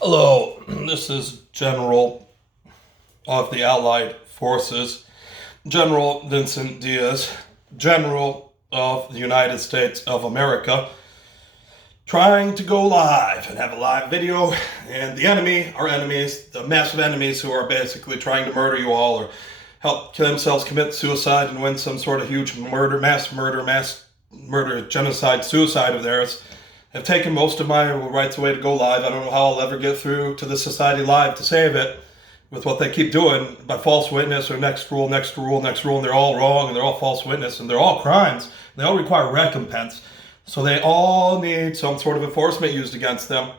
Hello, this is General of the Allied Forces, General Vincent Diaz, General of the United States of America, trying to go live and have a live video. And the enemy, our enemies, the massive enemies who are basically trying to murder you all or help themselves commit suicide and win some sort of huge mass murder, genocide, suicide of theirs, have taken most of my rights away to go live. I don't know how I'll ever get through to the society live to save it with what they keep doing by false witness or next rule, and they're all wrong and they're all false witness and they're all crimes. They all require recompense. So they all need some sort of enforcement used against them,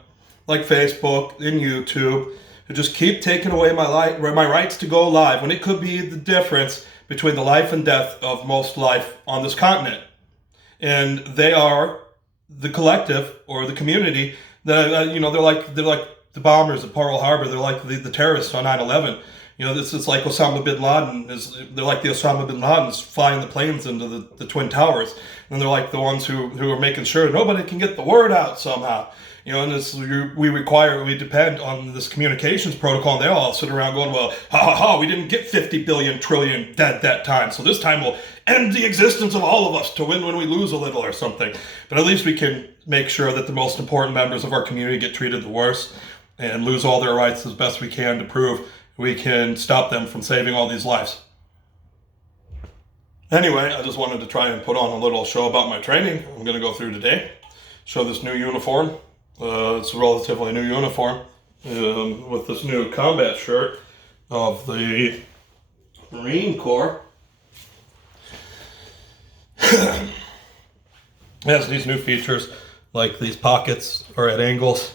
like Facebook and YouTube, who just keep taking away my rights to go live when it could be the difference between the life and death of most life on this continent. And they are the collective or the community that they're like the bombers at Pearl Harbor. They're like the terrorists on 9/11. This is like Osama bin Laden. They're like the Osama bin Ladens flying the planes into the Twin Towers, and they're like the ones who are making sure nobody can get the word out somehow. And we depend on this communications protocol, and they all sit around going, well, we didn't get 50 billion trillion dead that time, so this time we'll end the existence of all of us to win when we lose a little or something. But at least we can make sure that the most important members of our community get treated the worst and lose all their rights as best we can to prove we can stop them from saving all these lives. Anyway, I just wanted to try and put on a little show about my training I'm going to go through today. Show this new uniform. It's a relatively new uniform with this new combat shirt of the Marine Corps. It has these new features, like these pockets are at angles,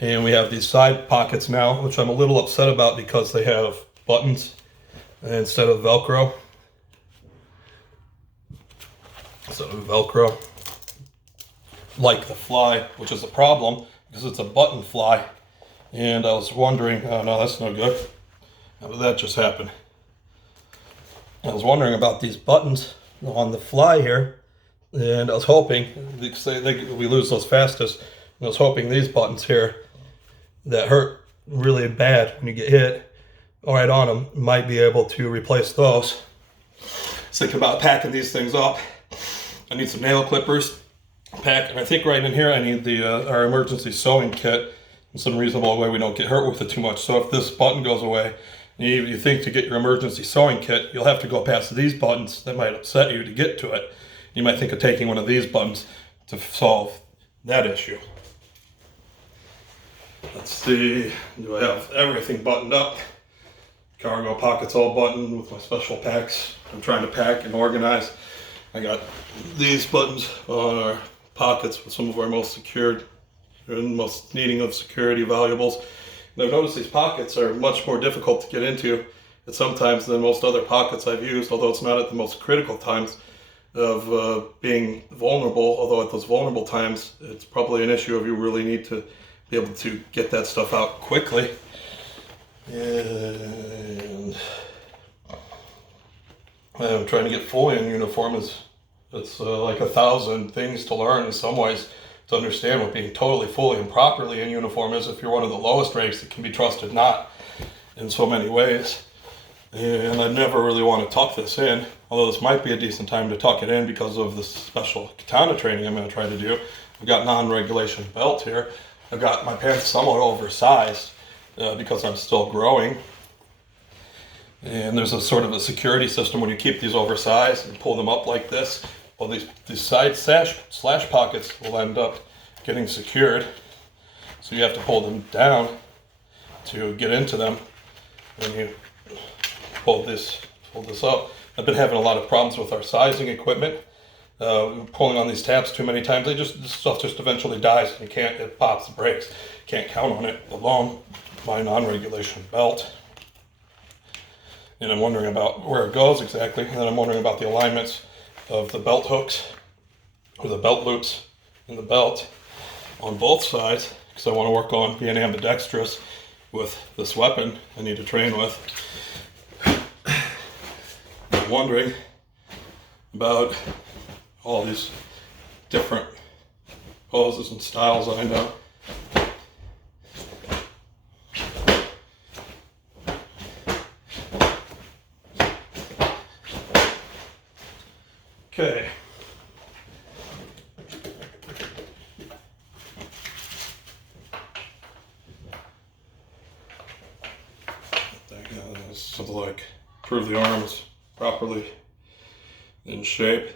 and we have these side pockets now, which I'm a little upset about because they have buttons instead of Velcro. Like the fly, which is a problem because it's a button fly. And I was wondering, oh no, that's no good. How did that just happen? I was wondering about these buttons on the fly here, and I was hoping, we lose those fastest, and I was hoping these buttons here that hurt really bad when you get hit right on them might be able to replace those. I was thinking about packing these things up. I need some nail clippers. And I think right in here I need our emergency sewing kit in some reasonable way we don't get hurt with it too much. So if this button goes away, you think to get your emergency sewing kit, you'll have to go past these buttons that might upset you to get to it. You might think of taking one of these buttons to solve that issue. Let's see, do I have everything buttoned up? Cargo pockets all buttoned with my special packs I'm trying to pack and organize. I got these buttons on our pockets with some of our most secured and most needing of security valuables. And I've noticed these pockets are much more difficult to get into at sometimes than most other pockets I've used, although it's not at the most critical times of being vulnerable. Although at those vulnerable times, it's probably an issue of you really need to be able to get that stuff out quickly. And I'm trying to get fully in uniform. It's like 1,000 things to learn in some ways to understand what being totally, fully, and properly in uniform is if you're one of the lowest ranks that can be trusted not in so many ways. And I never really want to tuck this in, although this might be a decent time to tuck it in because of the special katana training I'm going to try to do. I've got non-regulation belt here. I've got my pants somewhat oversized because I'm still growing. And there's a sort of a security system when you keep these oversized and pull them up like this. Well, these side slash pockets will end up getting secured. So you have to pull them down to get into them. And you pull this up. I've been having a lot of problems with our sizing equipment. Pulling on these tabs too many times, this stuff just eventually dies. It pops, it breaks. Can't count on it alone. My non-regulation belt. And I'm wondering about where it goes exactly. And then I'm wondering about the alignments of the belt hooks or the belt loops in the belt on both sides, because I want to work on being ambidextrous with this weapon I need to train with. I'm wondering about all these different poses and styles I know. Okay. Something like prove the arms properly in shape.